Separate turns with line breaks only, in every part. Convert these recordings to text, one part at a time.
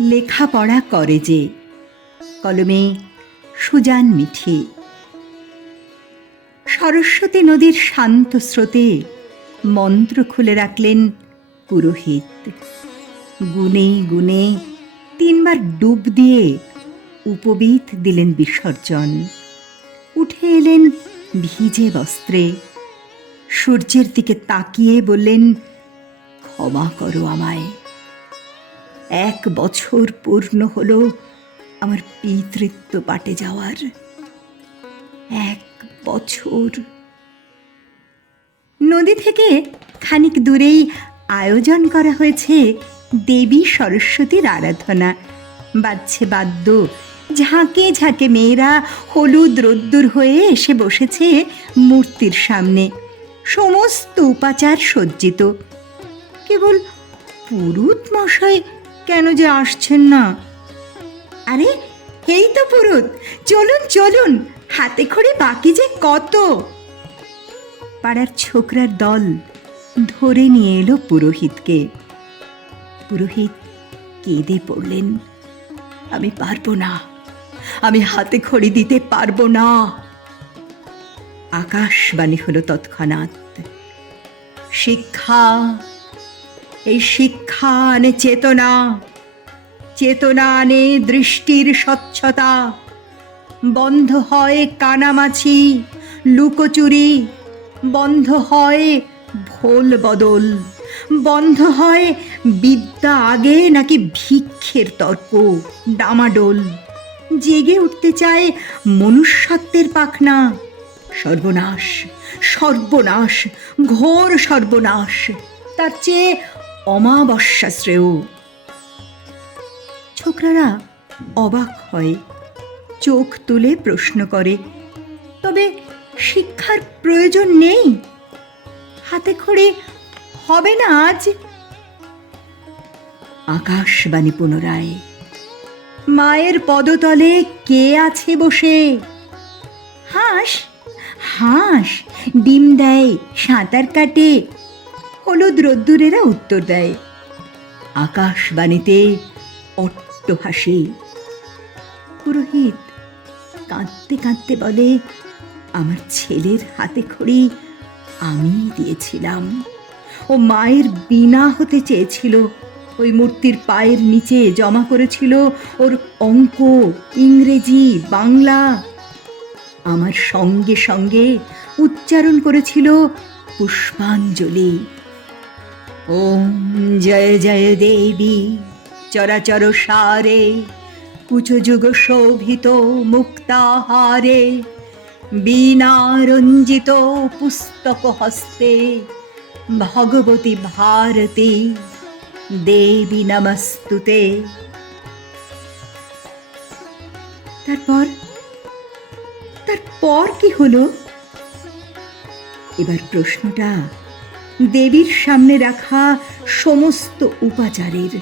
লেখাপড়া করে যে। কলমে সুজান মিঠি। সরস্বতী নদীর শান্ত স্রোতে মন্ত্র খুলে রাখলেন পুরোহিত। গুনে গুনে তিনবার ডুব দিয়ে উপবিত দিলেন বিসর্জন। উঠে এলেন ভিজে বস্ত্রে। সূর্যের দিকে তাকিয়ে বললেন, ক্ষমা করো আমায়। এক বছর পূর্ণ হলো আমার পিতৃত্ব পাটে যাওয়ার। এক বছর। নদী থেকে খানিক দূরেই আয়োজন করা হয়েছে দেবী সরস্বতীর আরাধনা। বাজছে বাদ্য, ঝাঁকে ঝাঁকে মেয়েরা হলুদ রোদ্দুর হয়ে এসে বসেছে মূর্তির সামনে। সমস্ত উপাচার সজ্জিত। কেবল পুরুত মশাই কেন যে আসছেন না? আরে, এই তো পুরুত। চলুন চলুন। হাতে খড়ে বাকি যে কত? পাড়ার ছোকরার দল ধরে নিয়ে এলো পুরোহিতকে। পুরোহিত কেঁদে পড়লেন। আমি পারব না। আমি হাতে খড়ি দিতে পারব না। আকাশবাণী হলো তৎক্ষণাৎ। শিক্ষা এই শিক্ষা আনে চেতনা চেতনা আনে দৃষ্টির স্বচ্ছতা। বন্ধ হয় কানামাছি, লুকোচুরি। বন্ধ হয় ভোল বদল। বন্ধ হয় বিদ্যা আগে নাকি ভিক্ষের তর্ক, ডামাডোল। জেগে উঠতে চায় মনুষ্যত্বের পাখনা। সর্বনাশ সর্বনাশ, ঘোর সর্বনাশ। তার চেয়ে অমাবস্যা শ্রেয়। ছোকরারা অবাক হয়, চোখ তুলে প্রশ্ন করে, তবে শিক্ষার প্রয়োজন নেই? হাতে খড়ে হবে না আজ? আকাশবাণী পুনরায়, মায়ের পদতলে কে আছে বসে? হাঁস হাঁস, ডিম দেয়, সাঁতার কাটে হলুদ রোদ্দুরেরা উত্তর দেয়। আকাশবাণীতে অট্ট হাসি পুরোহিত কাঁদতে কাঁদতে বলে, আমার ছেলের হাতে খড়ি আমি দিয়েছিলাম। ও মায়ের বিনা হতে চেয়েছিল। ওই মূর্তির পায়ের নিচে জমা করেছিল ওর অঙ্ক, ইংরেজি, বাংলা। আমার সঙ্গে সঙ্গে উচ্চারণ করেছিল পুষ্পাঞ্জলি। ওম জয় জয় দেবী, চরাচর সারে কুচযুগ শোভিত মুক্তাহারে, বীণারঞ্জিত পুস্তক হস্তে, ভগবতী ভারতী, দেবী নমস্তুতে। তারপর তারপর কি হলো? এবার প্রশ্নটা দেবীর সামনে রাখা সমস্ত উপাচারের।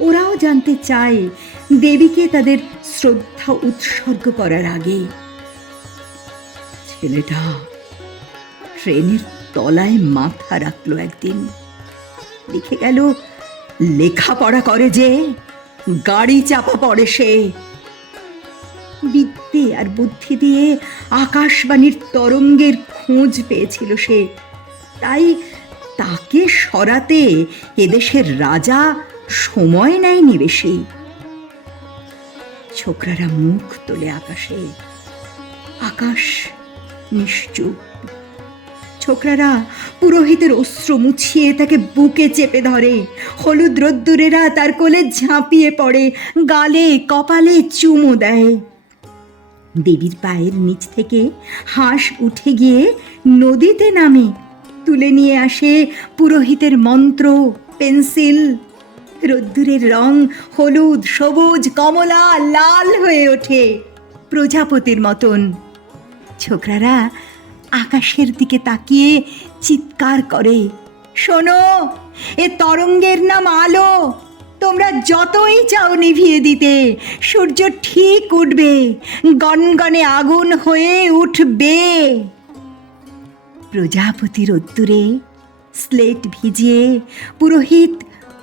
ওরাও জানতে চায় দেবীকে তাদের শ্রদ্ধা উৎসর্গ করার আগে। ছেলেটা ট্রেনের তলায় মাথা রাখল একদিন। লিখে গেল, লেখাপড়া করে যে, গাড়ি চাপা পড়ে সে। বিদ্যে আর বুদ্ধি দিয়ে আকাশবাণীর তরঙ্গের খোঁজ পেয়েছিল সে। তাই তাকে সরাতে এদেশের রাজা সময় নেয়নি বেশি। ছোকরারা মুখ তোলে আকাশে। আকাশ নিশ্চুপ। ছোকরারা পুরোহিতের অস্ত্র মুছিয়ে তাকে বুকে চেপে ধরে। হলুদ রোদ্দুরেরা তার কোলে ঝাঁপিয়ে পড়ে, গালে, কপালে চুমো দেয়। দেবীর পায়ের নিচ থেকে হাঁস উঠে গিয়ে নদীতে নামে। তুলে নিয়ে আসে পুরোহিতের মন্ত্র, পেন্সিল। রোদ্দুরের রং হলুদ, সবুজ, কমলা, লাল হয়ে ওঠে প্রজাপতির মতন। ছোকরারা আকাশের দিকে তাকিয়ে চিৎকার করে, শোনো, এ তরঙ্গের নাম আলো। তোমরা যতই চাও নিভিয়ে দিতে, সূর্য ঠিক উঠবে, গনগনে আগুন হয়ে উঠবে। প্রজাপতি রোদ্দুরে স্লেট ভিজিয়ে পুরোহিত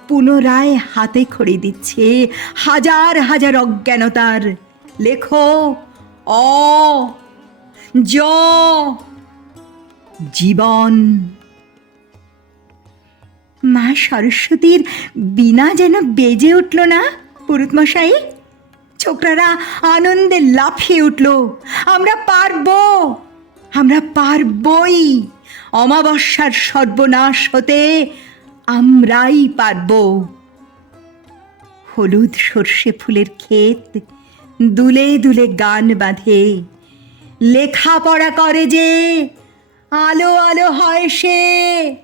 পুনরায় হাতে খড়ি দিচ্ছে। হাজার হাজার অজ্ঞানতার লেখো, অ, জ, জীবন। মা সরস্বতীর বিনা যেন বেজে উঠল না, পুরুতমশাই? ছোকরারা আনন্দে লাফিয়ে উঠল। আমরা পারব। আমরা পারবই। অমাবস্যার সর্বনাশ হতে আমরাই পারব। হলুদ সর্ষে ফুলের ক্ষেত, দুলে দুলে গান বাঁধে। লেখাপড়া করে যে, আলো আলো হয় সে।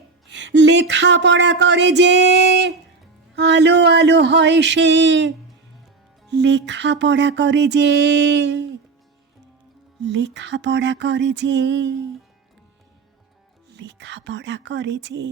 লেখাপড়া করে যে, আলো আলো হয় সে। লেখাপড়া করে যে লেখাপড়া করে যে লেখাপড়া করে যে